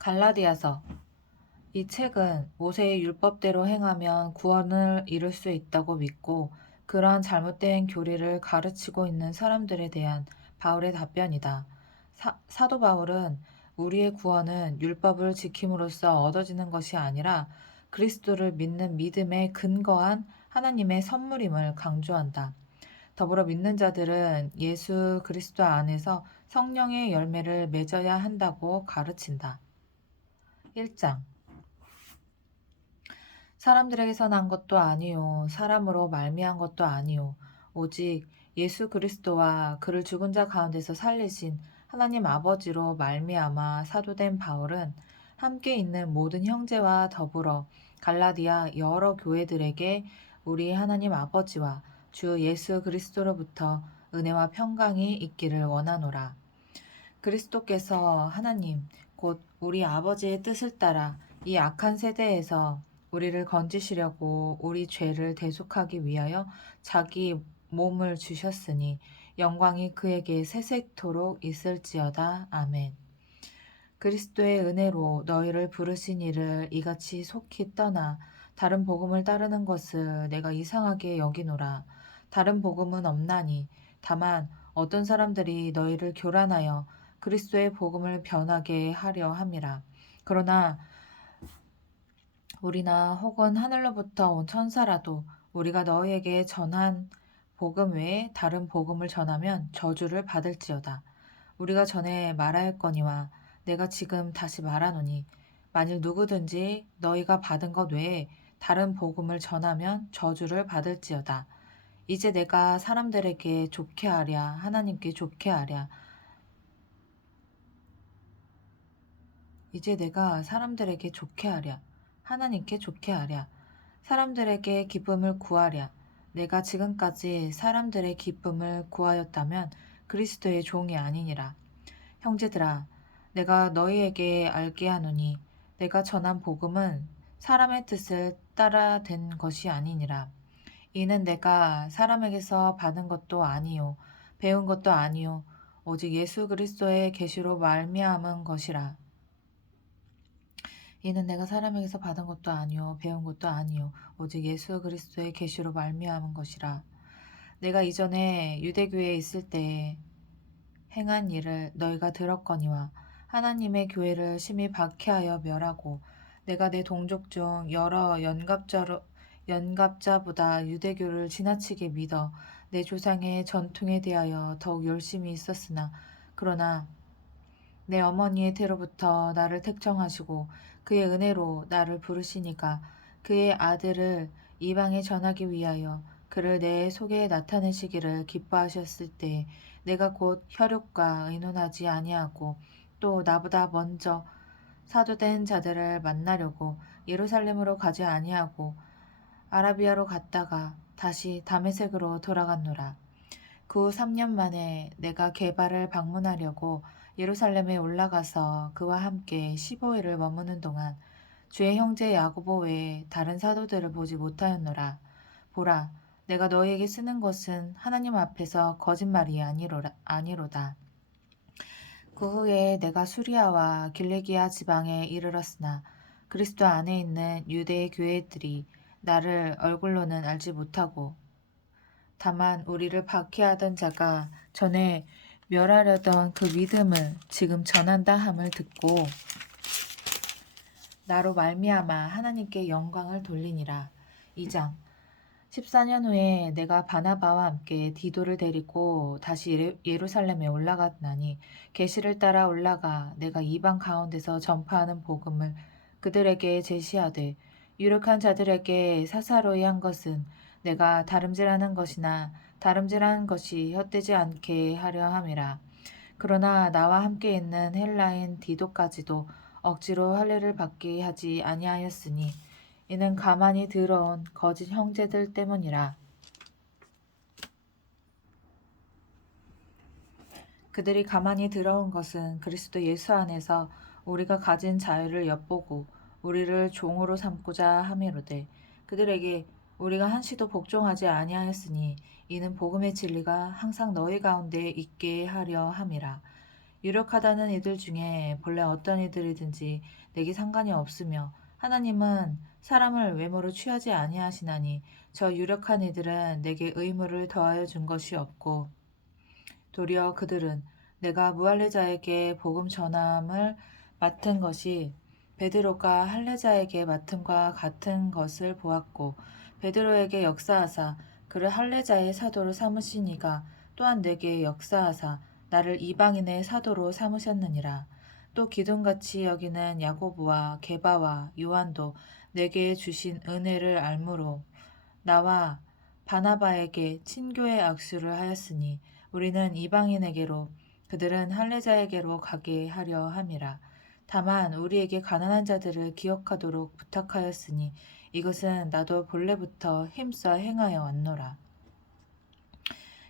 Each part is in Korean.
갈라디아서. 이 책은 모세의 율법대로 행하면 구원을 이룰 수 있다고 믿고 그러한 잘못된 교리를 가르치고 있는 사람들에 대한 바울의 답변이다. 사도 바울은 우리의 구원은 율법을 지킴으로써 얻어지는 것이 아니라 그리스도를 믿는 믿음에 근거한 하나님의 선물임을 강조한다. 더불어 믿는 자들은 예수 그리스도 안에서 성령의 열매를 맺어야 한다고 가르친다. 1장. 사람들에게서 난 것도 아니요 사람으로 말미암은 것도 아니요 오직 예수 그리스도와 그를 죽은 자 가운데서 살리신 하나님 아버지로 말미암아 사도된 바울은 함께 있는 모든 형제와 더불어 갈라디아 여러 교회들에게 우리 하나님 아버지와 주 예수 그리스도로부터 은혜와 평강이 있기를 원하노라. 그리스도께서 하나님 곧 우리 아버지의 뜻을 따라 이 악한 세대에서 우리를 건지시려고 우리 죄를 대속하기 위하여 자기 몸을 주셨으니 영광이 그에게 세세토록 있을지어다. 아멘. 그리스도의 은혜로 너희를 부르신 이를 이같이 속히 떠나 다른 복음을 따르는 것을 내가 이상하게 여기노라. 다른 복음은 없나니 다만 어떤 사람들이 너희를 교란하여 그리스도의 복음을 변하게 하려 함이라. 그러나 우리나 혹은 하늘로부터 온 천사라도 우리가 너희에게 전한 복음 외에 다른 복음을 전하면 저주를 받을지어다. 우리가 전에 말하였거니와 내가 지금 다시 말하노니 만일 누구든지 너희가 받은 것 외에 다른 복음을 전하면 저주를 받을지어다. 이제 내가 사람들에게 좋게 하랴 하나님께 좋게 하랴. 이제 내가 사람들에게 좋게 하랴 하나님께 좋게 하랴. 사람들에게 기쁨을 구하랴. 내가 지금까지 사람들의 기쁨을 구하였다면 그리스도의 종이 아니니라. 형제들아, 내가 너희에게 알게 하노니 내가 전한 복음은 사람의 뜻을 따라 된 것이 아니니라. 이는 내가 사람에게서 받은 것도 아니요 배운 것도 아니요 오직 예수 그리스도의 계시로 말미암은 것이라. 이는 내가 사람에게서 받은 것도 아니요 배운 것도 아니요 오직 예수 그리스도의 계시로 말미암은 것이라. 내가 이전에 유대교회에 있을 때에 행한 일을 너희가 들었거니와 하나님의 교회를 심히 박해하여 멸하고 내가 내 동족 중 여러 연갑자보다 유대교를 지나치게 믿어 내 조상의 전통에 대하여 더욱 열심히 있었으나 그러나 내 어머니의 태로부터 나를 택정하시고 그의 은혜로 나를 부르시니까 그의 아들을 이방에 전하기 위하여 그를 내 속에 나타내시기를 기뻐하셨을 때 내가 곧 혈육과 의논하지 아니하고 또 나보다 먼저 사도된 자들을 만나려고 예루살렘으로 가지 아니하고 아라비아로 갔다가 다시 다메섹으로 돌아갔노라. 그 후 3년 만에 내가 게바를 방문하려고 예루살렘에 올라가서 그와 함께 15일을 머무는 동안 주의 형제 야고보 외에 다른 사도들을 보지 못하였노라. 보라, 내가 너희에게 쓰는 것은 하나님 앞에서 거짓말이 아니로다. 그 후에 내가 수리아와 길리기아 지방에 이르렀으나 그리스도 안에 있는 유대의 교회들이 나를 얼굴로는 알지 못하고 다만 우리를 박해하던 자가 전에 멸하려던 그 믿음을 지금 전한다 함을 듣고 나로 말미암아 하나님께 영광을 돌리니라. 2장. 14년 후에 내가 바나바와 함께 디도를 데리고 다시 예루살렘에 올라갔나니 계시를 따라 올라가 내가 이방 가운데서 전파하는 복음을 그들에게 제시하되 유력한 자들에게 사사로이 한 것은 내가 다름질하는 것이나 다름질하는 것이 헛되지 않게 하려 함이라. 그러나 나와 함께 있는 헬라인 디도까지도 억지로 할례를 받게 하지 아니하였으니 이는 가만히 들어온 거짓 형제들 때문이라. 그들이 가만히 들어온 것은 그리스도 예수 안에서 우리가 가진 자유를 엿보고 우리를 종으로 삼고자 함이로되 그들에게 우리가 한시도 복종하지 아니하였으니 이는 복음의 진리가 항상 너희 가운데 있게 하려 함이라. 유력하다는 이들 중에 본래 어떤 이들이든지 내게 상관이 없으며 하나님은 사람을 외모로 취하지 아니하시나니 저 유력한 이들은 내게 의무를 더하여 준 것이 없고 도리어 그들은 내가 무할례자에게 복음 전함을 맡은 것이 베드로가 할례자에게 맡음과 같은 것을 보았고 베드로에게 역사하사 그를 할례자의 사도로 삼으시니가 또한 내게 역사하사 나를 이방인의 사도로 삼으셨느니라. 또 기둥같이 여기는 야고보와 게바와 요한도 내게 주신 은혜를 알므로 나와 바나바에게 친교의 악수를 하였으니 우리는 이방인에게로 그들은 할례자에게로 가게 하려 함이라. 다만 우리에게 가난한 자들을 기억하도록 부탁하였으니 이것은 나도 본래부터 힘써 행하여 왔노라.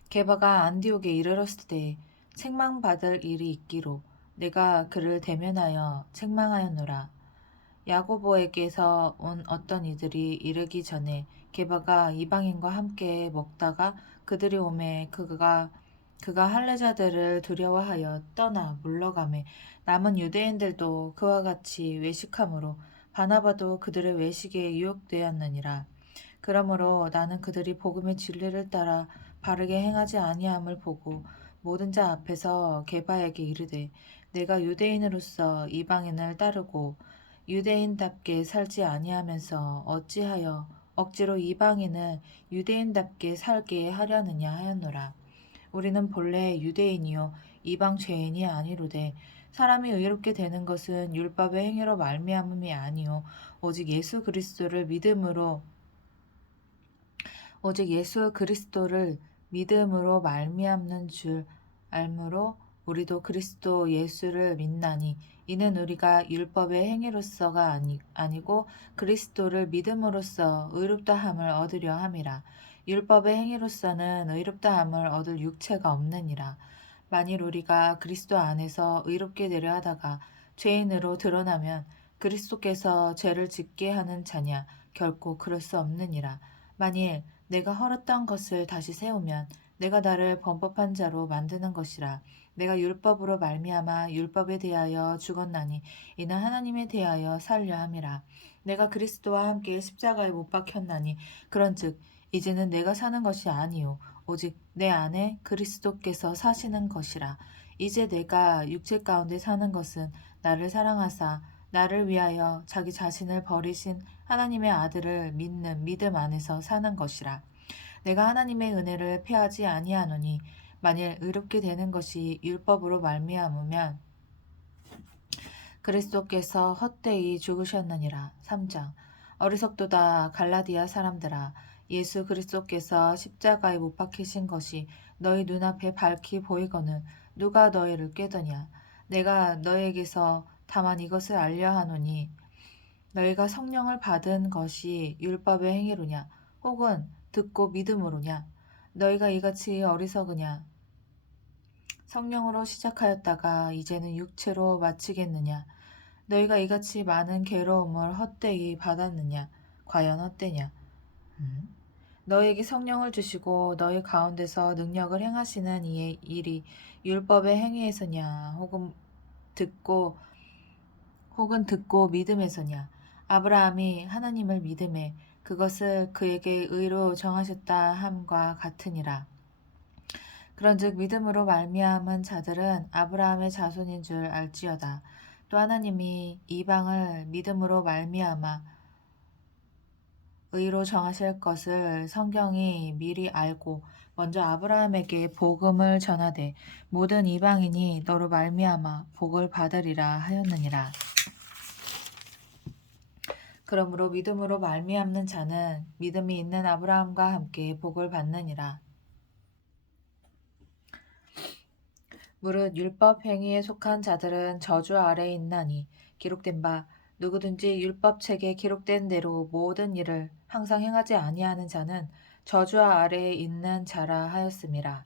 게바가 안디옥에 이르렀을 때 책망받을 일이 있기로 내가 그를 대면하여 책망하였노라. 야고보에게서 온 어떤 이들이 이르기 전에 게바가 이방인과 함께 먹다가 그들이 오매 그가 할례자들을 두려워하여 떠나 물러가매 남은 유대인들도 그와 같이 외식함으로 바나바도 그들의 외식에 유혹되었느니라. 그러므로 나는 그들이 복음의 진리를 따라 바르게 행하지 아니함을 보고 모든 자 앞에서 게바에게 이르되 내가 유대인으로서 이방인을 따르고 유대인답게 살지 아니하면서 어찌하여 억지로 이방인을 유대인답게 살게 하려느냐 하였노라. 우리는 본래 유대인이요 이방 죄인이 아니로되 사람이 의롭게 되는 것은 율법의 행위로 말미암음이 아니요 오직 예수 그리스도를 믿음으로 말미암는 줄 알므로 우리도 그리스도 예수를 믿나니 이는 우리가 율법의 행위로서가 아니고 그리스도를 믿음으로써 의롭다함을 얻으려 함이라. 율법의 행위로서는 의롭다함을 얻을 육체가 없느니라. 만일 우리가 그리스도 안에서 의롭게 되려 하다가 죄인으로 드러나면 그리스도께서 죄를 짓게 하는 자냐 결코 그럴 수 없느니라. 만일 내가 헐었던 것을 다시 세우면 내가 나를 범법한 자로 만드는 것이라. 내가 율법으로 말미암아 율법에 대하여 죽었나니 이는 하나님에 대하여 살려 함이라. 내가 그리스도와 함께 십자가에 못 박혔나니 그런즉 이제는 내가 사는 것이 아니요 오직 내 안에 그리스도께서 사시는 것이라. 이제 내가 육체 가운데 사는 것은 나를 사랑하사 나를 위하여 자기 자신을 버리신 하나님의 아들을 믿는 믿음 안에서 사는 것이라. 내가 하나님의 은혜를 패하지 아니하노니 만일 의롭게 되는 것이 율법으로 말미암으면 그리스도께서 헛되이 죽으셨느니라. 3장 어리석도다 갈라디아 사람들아 예수 그리스도께서 십자가에 못 박히신 것이 너희 눈앞에 밝히 보이거늘 누가 너희를 꾀더냐. 내가 너희에게서 다만 이것을 알려 하노니 너희가 성령을 받은 것이 율법의 행위로냐 혹은 듣고 믿음으로냐. 너희가 이같이 어리석으냐. 성령으로 시작하였다가 이제는 육체로 마치겠느냐. 너희가 이같이 많은 괴로움을 헛되이 받았느냐. 과연 헛되냐. 너희에게 성령을 주시고 너희 가운데서 능력을 행하시는 이의 일이 율법의 행위에서냐 혹은 듣고 믿음에서냐. 아브라함이 하나님을 믿음에 그것을 그에게 의로 정하셨다 함과 같으니라. 그런즉 믿음으로 말미암은 자들은 아브라함의 자손인 줄 알지어다. 또 하나님이 이방을 믿음으로 말미암아 의로 정하실 것을 성경이 미리 알고 먼저 아브라함에게 복음을 전하되 모든 이방인이 너로 말미암아 복을 받으리라 하였느니라. 그러므로 믿음으로 말미암는 자는 믿음이 있는 아브라함과 함께 복을 받느니라. 무릇 율법 행위에 속한 자들은 저주 아래에 있나니 기록된 바 누구든지 율법책에 기록된 대로 모든 일을 항상 행하지 아니하는 자는 저주 아래에 있는 자라 하였음이라.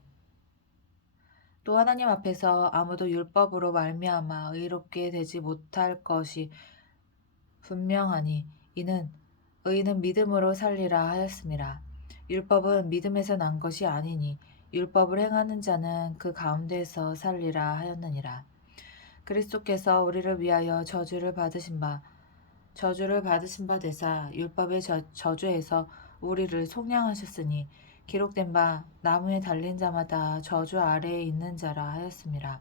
또 하나님 앞에서 아무도 율법으로 말미암아 의롭게 되지 못할 것이 분명하니 이는 의인은 믿음으로 살리라 하였음이라. 율법은 믿음에서 난 것이 아니니 율법을 행하는 자는 그 가운데에서 살리라 하였느니라. 그리스도께서 우리를 위하여 저주를 받으신 바 되사 율법의 저주에서 우리를 속량하셨으니 기록된 바 나무에 달린 자마다 저주 아래에 있는 자라 하였습니다.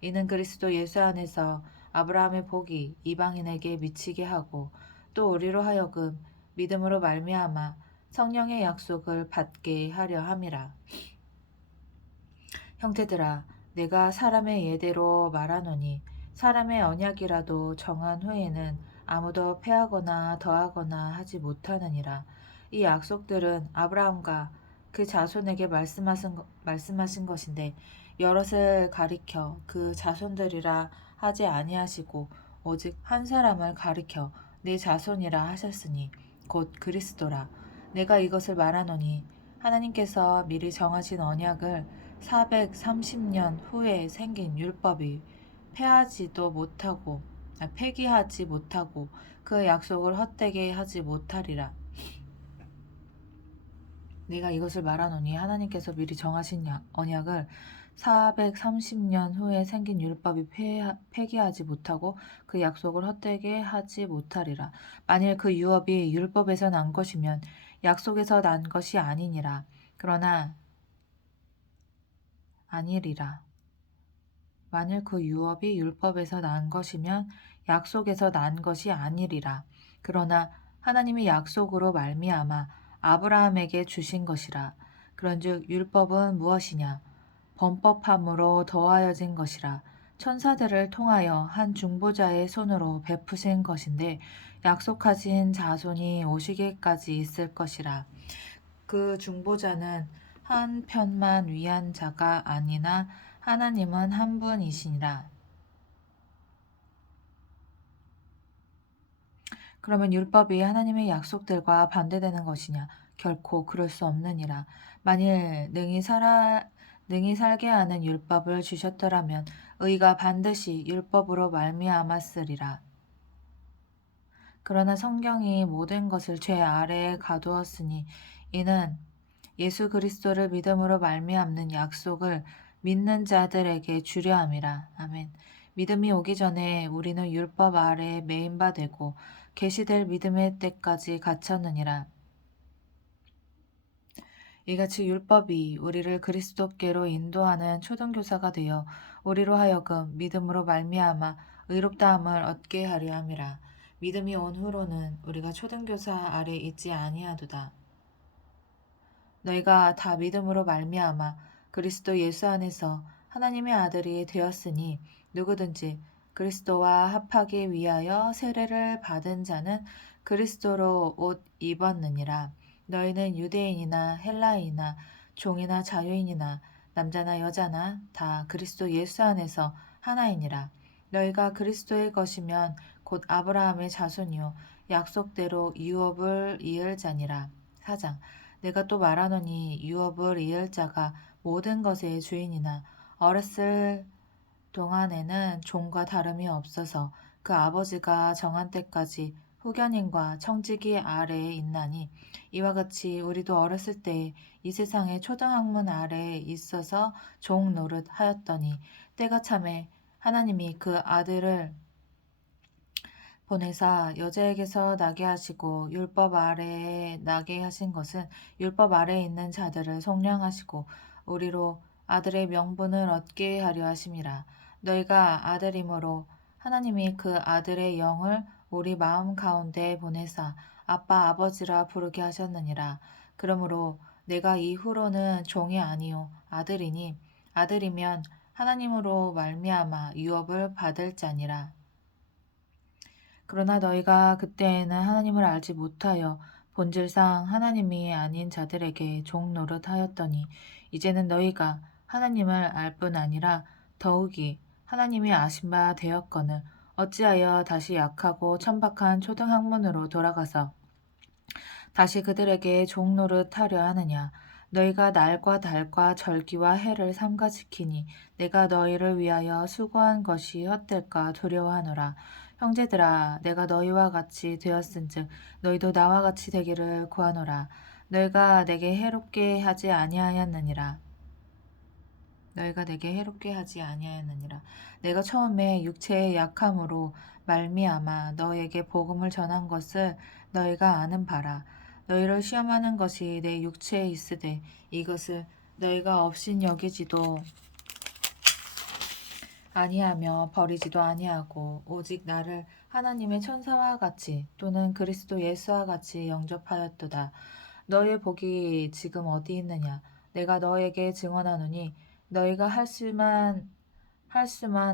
이는 그리스도 예수 안에서 아브라함의 복이 이방인에게 미치게 하고 또 우리로 하여금 믿음으로 말미암아 성령의 약속을 받게 하려 함이라. 형제들아, 내가 사람의 예대로 말하노니 사람의 언약이라도 정한 후에는 아무도 패하거나 더하거나 하지 못하느니라. 이 약속들은 아브라함과 그 자손에게 말씀하신 것인데 여럿을 가리켜 그 자손들이라 하지 아니하시고 오직 한 사람을 가리켜 내 자손이라 하셨으니 곧 그리스도라. 내가 이것을 말하노니 하나님께서 미리 정하신 언약을 430년 후에 생긴 율법이 폐기하지 못하고 그 약속을 헛되게 하지 못하리라. 내가 이것을 말하노니 하나님께서 미리 정하신 언약을 430년 후에 생긴 율법이 폐기하지 못하고 그 약속을 헛되게 하지 못하리라. 만일 그 유업이 율법에서 난 것이면 약속에서 난 것이 아니니라. 그러나 아니리라. 만일 그 유업이 율법에서 난 것이면 약속에서 난 것이 아니리라. 그러나 하나님이 약속으로 말미암아 아브라함에게 주신 것이라. 그런즉 율법은 무엇이냐? 범법함으로 더하여진 것이라. 천사들을 통하여 한 중보자의 손으로 베푸신 것인데 약속하신 자손이 오시기까지 있을 것이라. 그 중보자는 한 편만 위한 자가 아니나 하나님은 한 분이시니라. 그러면 율법이 하나님의 약속들과 반대되는 것이냐? 결코 그럴 수 없느니라. 만일 능히 살게 하는 율법을 주셨더라면 의가 반드시 율법으로 말미암았으리라. 그러나 성경이 모든 것을 죄 아래에 가두었으니 이는 예수 그리스도를 믿음으로 말미암는 약속을 믿는 자들에게 주려 함이라. 아멘. 믿음이 오기 전에 우리는 율법 아래에 매인 바 되고 계시될 믿음의 때까지 갇혔느니라. 이같이 율법이 우리를 그리스도께로 인도하는 초등교사가 되어 우리로 하여금 믿음으로 말미암아 의롭다함을 얻게 하려 함이라. 믿음이 온 후로는 우리가 초등교사 아래 있지 아니하도다. 너희가 다 믿음으로 말미암아 그리스도 예수 안에서 하나님의 아들이 되었으니 누구든지 그리스도와 합하기 위하여 세례를 받은 자는 그리스도로 옷 입었느니라. 너희는 유대인이나 헬라인이나 종이나 자유인이나 남자나 여자나 다 그리스도 예수 안에서 하나이니라. 너희가 그리스도의 것이면 곧 아브라함의 자손이요 약속대로 유업을 이을 자니라. 4장 내가 또 말하노니 유업을 이을 자가 모든 것의 주인이나 어렸을 동안에는 종과 다름이 없어서 그 아버지가 정한 때까지 후견인과 청지기 아래에 있나니 이와 같이 우리도 어렸을 때에 이 세상의 초등학문 아래에 있어서 종 노릇 하였더니 때가 참에 하나님이 그 아들을 보내사 여자에게서 나게 하시고 율법 아래에 나게 하신 것은 율법 아래에 있는 자들을 속량하시고 우리로 아들의 명분을 얻게 하려 하심이라. 너희가 아들이므로 하나님이 그 아들의 영을 우리 마음 가운데 보내사 아빠 아버지라 부르게 하셨느니라. 그러므로 내가 이후로는 종이 아니요 아들이니 아들이면 하나님으로 말미암아 유업을 받을 자니라. 그러나 너희가 그때에는 하나님을 알지 못하여 본질상 하나님이 아닌 자들에게 종 노릇하였더니 이제는 너희가 하나님을 알 뿐 아니라 더욱이 하나님이 아신 바 되었거늘 어찌하여 다시 약하고 천박한 초등학문으로 돌아가서 다시 그들에게 종 노릇하려 하느냐. 너희가 날과 달과 절기와 해를 삼가 지키니 내가 너희를 위하여 수고한 것이 헛될까 두려워하노라. 형제들아 내가 너희와 같이 되었은즉 너희도 나와 같이 되기를 구하노라. 너희가 내게 해롭게 하지 아니하였느니라. 너희가 내게 해롭게 하지 아니하였느니라. 내가 처음에 육체의 약함으로 말미암아 너희에게 복음을 전한 것을 너희가 아는 바라. 너희를 시험하는 것이 내 육체에 있으되 이것을 너희가 업신 여기지도 아니하며 버리지도 아니하고 오직 나를 하나님의 천사와 같이 또는 그리스도 예수와 같이 영접하였도다. 너희의 복이 지금 어디 있느냐? 내가 너에게 증언하노니 너희가 할 수만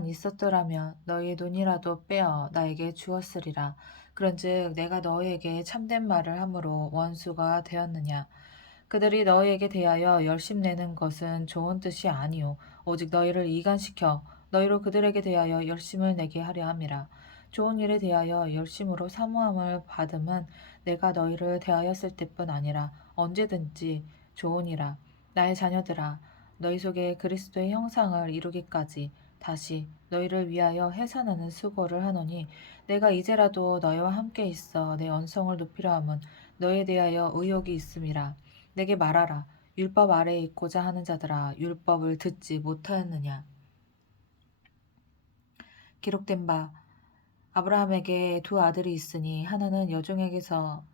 있었더라면 너희의 눈이라도 빼어 나에게 주었으리라. 그런즉 내가 너희에게 참된 말을 함으로 원수가 되었느냐? 그들이 너희에게 대하여 열심내는 것은 좋은 뜻이 아니요 오직 너희를 이간시켜 너희로 그들에게 대하여 열심을 내게 하려 함이라. 좋은 일에 대하여 열심으로 사모함을 받음은 내가 너희를 대하였을 때뿐 아니라 언제든지 좋으니라. 나의 자녀들아, 너희 속에 그리스도의 형상을 이루기까지 다시 너희를 위하여 해산하는 수고를 하노니 내가 이제라도 너희와 함께 있어 내 언성을 높이려 함은 너희에 대하여 의욕이 있음이라. 내게 말하라. 율법 아래에 있고자 하는 자들아, 율법을 듣지 못하였느냐? 기록된 바 아브라함에게 두 아들이 있으니 하나는 여종에게서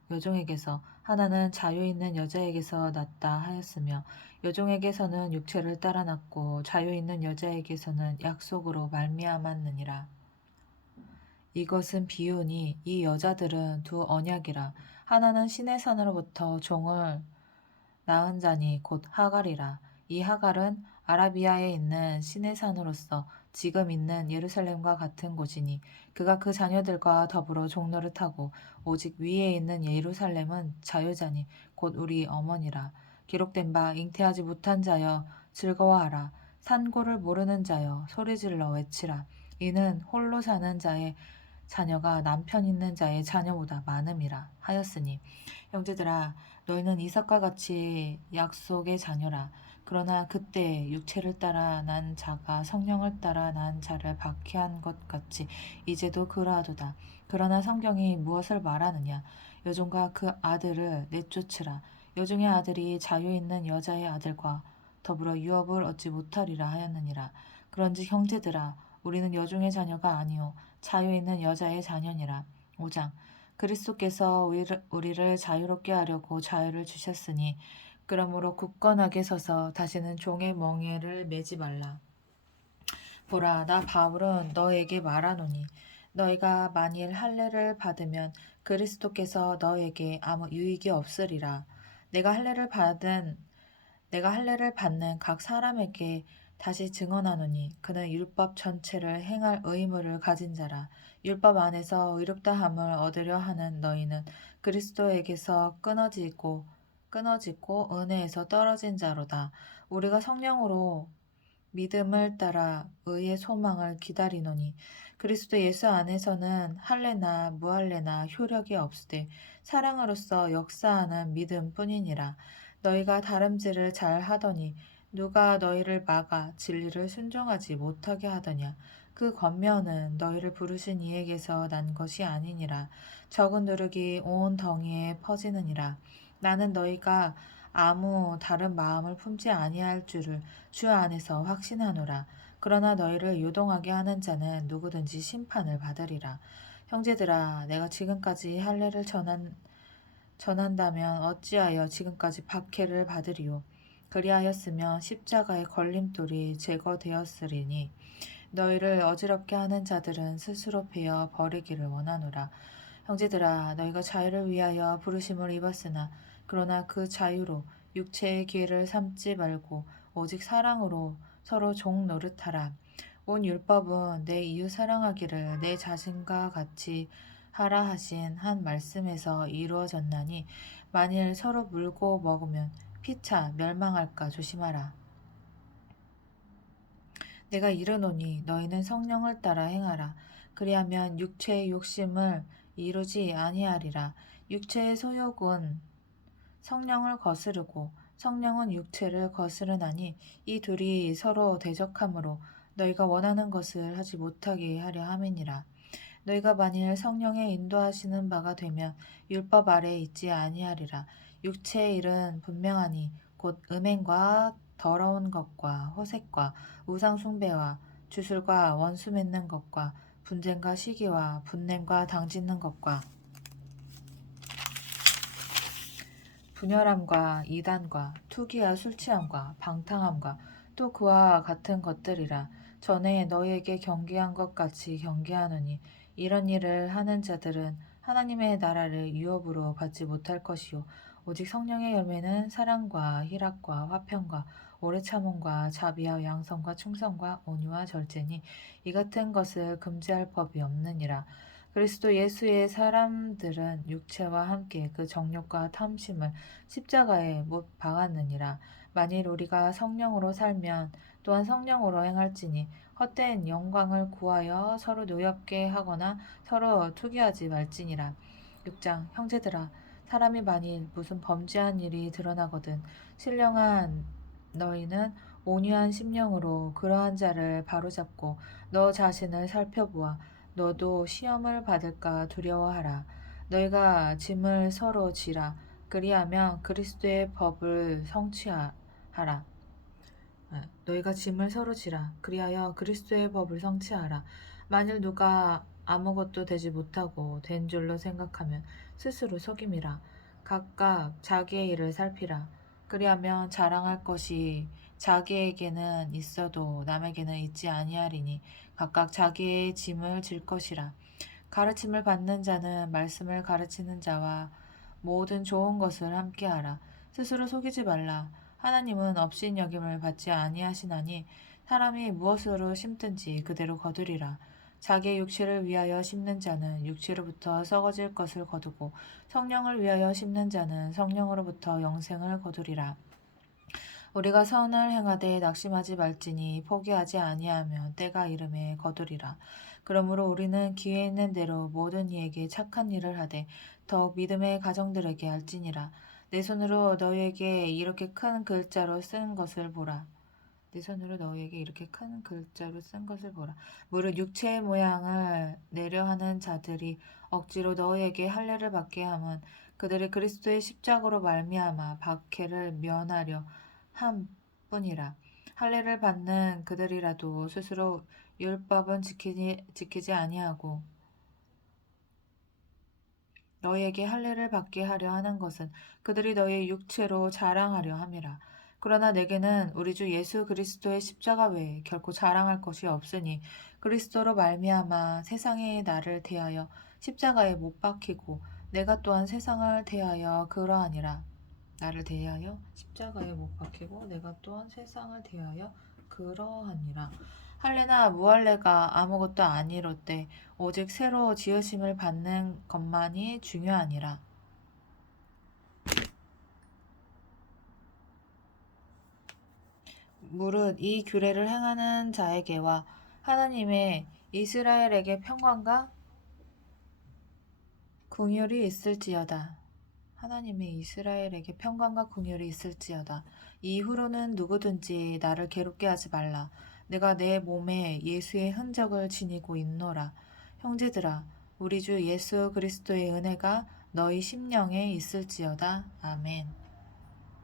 하나는 자유 있는 여자에게서 났다 하였으며 여종에게서는 육체를 따라 났고 자유 있는 여자에게서는 약속으로 말미암았느니라. 이것은 비유니 이 여자들은 두 언약이라. 하나는 시내 산으로부터 종을 낳은 자니 곧 하갈이라. 이 하갈은 아라비아에 있는 시내산으로서 지금 있는 예루살렘과 같은 곳이니 그가 그 자녀들과 더불어 종노릇하고 오직 위에 있는 예루살렘은 자유자니 곧 우리 어머니라. 기록된 바 잉태하지 못한 자여 즐거워하라. 산고를 모르는 자여 소리질러 외치라. 이는 홀로 사는 자의 자녀가 남편 있는 자의 자녀보다 많음이라 하였으니 형제들아 너희는 이삭과 같이 약속의 자녀라. 그러나 그때 육체를 따라 난 자가 성령을 따라 난 자를 박해한 것 같이 이제도 그러하도다. 그러나 성경이 무엇을 말하느냐? 여종과 그 아들을 내쫓으라. 여종의 아들이 자유 있는 여자의 아들과 더불어 유업을 얻지 못하리라 하였느니라. 그런즉 형제들아 우리는 여종의 자녀가 아니요 자유 있는 여자의 자녀니라. 5장 그리스도께서 우리를 자유롭게 하려고 자유를 주셨으니 그러므로 굳건하게 서서 다시는 종의 멍에를 매지 말라. 보라 나 바울은 너에게 말하노니 너희가 만일 할례를 받으면 그리스도께서 너에게 아무 유익이 없으리라. 내가 할례를 받은 내가 할례를 받는 각 사람에게 다시 증언하노니 그는 율법 전체를 행할 의무를 가진 자라. 율법 안에서 의롭다함을 얻으려 하는 너희는 그리스도에게서 끊어지고 은혜에서 떨어진 자로다. 우리가 성령으로 믿음을 따라 의의 소망을 기다리노니 그리스도 예수 안에서는 할례나 무할례나 효력이 없으되 사랑으로서 역사하는 믿음뿐이니라. 너희가 다름질을 잘 하더니 누가 너희를 막아 진리를 순종하지 못하게 하더냐. 그 권면은 너희를 부르신 이에게서 난 것이 아니니라. 적은 누룩이 온 덩이에 퍼지느니라. 나는 너희가 아무 다른 마음을 품지 아니할 줄을 주 안에서 확신하노라. 그러나 너희를 요동하게 하는 자는 누구든지 심판을 받으리라. 형제들아, 내가 지금까지 할례를 전한다면 어찌하여 지금까지 박해를 받으리요? 그리하였으면 십자가의 걸림돌이 제거되었으리니 너희를 어지럽게 하는 자들은 스스로 베어 버리기를 원하노라. 형제들아 너희가 자유를 위하여 부르심을 입었으나 그러나 그 자유로 육체의 기회를 삼지 말고 오직 사랑으로 서로 종 노릇하라. 온 율법은 내 이웃 사랑하기를 내 자신과 같이 하라 하신 한 말씀에서 이루어졌나니 만일 서로 물고 먹으면 피차 멸망할까 조심하라. 내가 이르노니 너희는 성령을 따라 행하라. 그리하면 육체의 욕심을 이루지 아니하리라. 육체의 소욕은 성령을 거스르고 성령은 육체를 거스르나니 이 둘이 서로 대적하므로 너희가 원하는 것을 하지 못하게 하려 함이니라. 너희가 만일 성령의 인도하시는 바가 되면 율법 아래에 있지 아니하리라. 육체의 일은 분명하니 곧 음행과 더러운 것과 호색과 우상 숭배와 주술과 원수 맺는 것과 분쟁과 시기와 분냄과 당짓는 것과 분열함과 이단과 투기와 술취함과 방탕함과 또 그와 같은 것들이라. 전에 너희에게 경계한 것 같이 경계하노니 이런 일을 하는 자들은 하나님의 나라를 유업으로 받지 못할 것이요 오직 성령의 열매는 사랑과 희락과 화평과 오래 참음과 자비와 양성과 충성과 온유와 절제니 이 같은 것을 금지할 법이 없느니라. 그리스도 예수의 사람들은 육체와 함께 그 정욕과 탐심을 십자가에 못 박았느니라. 만일 우리가 성령으로 살면 또한 성령으로 행할지니 헛된 영광을 구하여 서로 노엽게 하거나 서로 투기하지 말지니라. 6장 형제들아 사람이 만일 무슨 범죄한 일이 드러나거든 신령한 너희는 온유한 심령으로 그러한 자를 바로잡고 너 자신을 살펴보아 너도 시험을 받을까 두려워하라. 너희가 짐을 서로 지라. 그리하면 그리스도의 법을 성취하라. 너희가 짐을 서로 지라. 그리하여 그리스도의 법을 성취하라. 만일 누가 아무것도 되지 못하고 된 줄로 생각하면 스스로 속임이라. 각각 자기의 일을 살피라. 그리하면 자랑할 것이 자기에게는 있어도 남에게는 있지 아니하리니 각각 자기의 짐을 질 것이라. 가르침을 받는 자는 말씀을 가르치는 자와 모든 좋은 것을 함께하라. 스스로 속이지 말라. 하나님은 업신여김을 받지 아니하시나니 사람이 무엇으로 심든지 그대로 거두리라. 자기의 육체를 위하여 심는 자는 육체로부터 썩어질 것을 거두고 성령을 위하여 심는 자는 성령으로부터 영생을 거두리라. 우리가 선을 행하되 낙심하지 말지니 포기하지 아니하면 때가 이름에 거두리라. 그러므로 우리는 기회 있는 대로 모든 이에게 착한 일을 하되 더욱 믿음의 가정들에게 할지니라. 내 손으로 너희에게 이렇게 큰 글자로 쓴 것을 보라. 내 손으로 너희에게 이렇게 큰 글자로 쓴 것을 보라. 무릇 육체의 모양을 내려하는 자들이 억지로 너희에게 할례를 받게 함은 그들이 그리스도의 십자가로 말미암아 박해를 면하려 함뿐이라. 할례를 받는 그들이라도 스스로 율법은 지키지 아니하고 너희에게 할례를 받게 하려 하는 것은 그들이 너희의 육체로 자랑하려 함이라. 그러나 내게는 우리 주 예수 그리스도의 십자가 외에 결코 자랑할 것이 없으니 그리스도로 말미암아 세상이 나를 대하여 십자가에 못 박히고 내가 또한 세상을 대하여 그러하니라. 나를 대하여 십자가에 못 박히고 내가 또한 세상을 대하여 그러하니라. 할례나 무할례가 아무것도 아니로되 오직 새로 지으심을 받는 것만이 중요하니라. 무릇 이 규례를 행하는 자에게와 하나님의 이스라엘에게 평강과 긍휼이 있을지어다. 하나님의 이스라엘에게 평강과 긍휼이 있을지어다. 이후로는 누구든지 나를 괴롭게 하지 말라. 내가 내 몸에 예수의 흔적을 지니고 있노라. 형제들아, 우리 주 예수 그리스도의 은혜가 너희 심령에 있을지어다. 아멘.